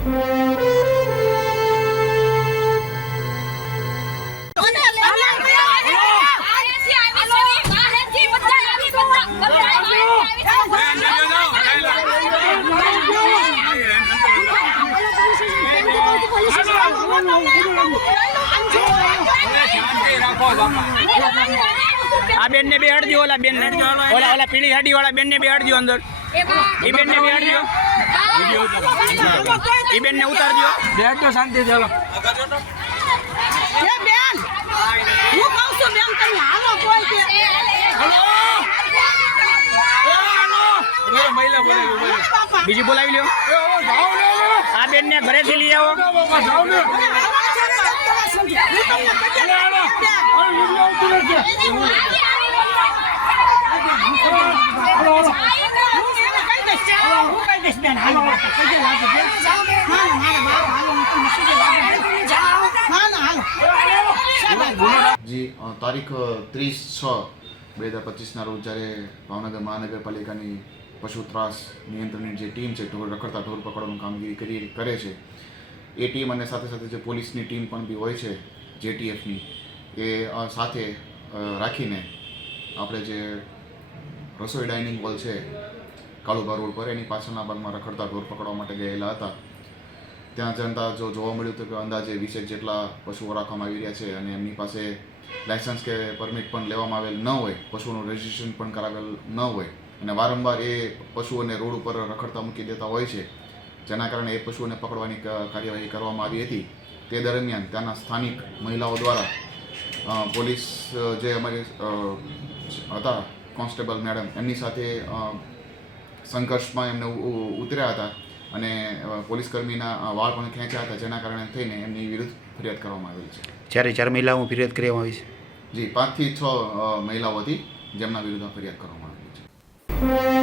આ બેન ને બે હડજો, ઓલા બેન ને ઓલા પીળી હાડી વાળા બેન ને બે હડજો અંદર, એ બેન ને બે હડજો, એ બેન ને ઉતારજો, બેઠો શાંતિ ચાલો. એ બેન હું કહું છું બેન તમે હાલો કોઈ કે મહિલા બોલાવી, બીજી બોલાવી લ્યો. આ બેન ને ઘરેથી લઈ આવો. જી તારીખ 30/6/2025ના રોજ જ્યારે ભાવનગર મહાનગરપાલિકાની પશુ ત્રાસ નિયંત્રણની જે ટીમ છે રખડતા ઢોર પકડવાનું કામગીરી કરે છે, એ ટીમ અને સાથે સાથે જે પોલીસની ટીમ પણ બી હોય છે JTFની, એ સાથે રાખીને આપણે જે રસોઈ ડાઇનિંગ હોલ છે કાળુભા રોડ પર, એની પાછળના ભાગમાં રખડતા ઢોર પકડવા માટે ગયેલા હતા. ત્યાં જનતા જોવા મળ્યું હતું કે અંદાજે 20 જેટલા પશુઓ રાખવામાં આવી રહ્યા છે અને એમની પાસે લાયસન્સ કે પરમિટ પણ લેવામાં આવેલ ન હોય, પશુઓનું રજિસ્ટ્રેશન પણ કરાવેલ ન હોય અને વારંવાર એ પશુઓને રોડ ઉપર રખડતા મૂકી દેતા હોય છે, જેના કારણે એ પશુઓને પકડવાની કાર્યવાહી કરવામાં આવી હતી. તે દરમિયાન ત્યાંના સ્થાનિક મહિલાઓ દ્વારા પોલીસ જે અમારી હતા કોન્સ્ટેબલ મેડમ, એમની સાથે સંઘર્ષમાં એમને ઉતર્યા હતા અને પોલીસકર્મીના વાળ પણ ખેંચ્યા હતા, જેના કારણે થઈને એમની વિરુદ્ધ ફરિયાદ કરવામાં આવેલી છે. ચાર મહિલાઓ ફરિયાદ કરવામાં આવી છે. જી 5 થી 6 મહિલાઓ હતી જેમના વિરુદ્ધ ફરિયાદ કરવામાં આવેલી છે.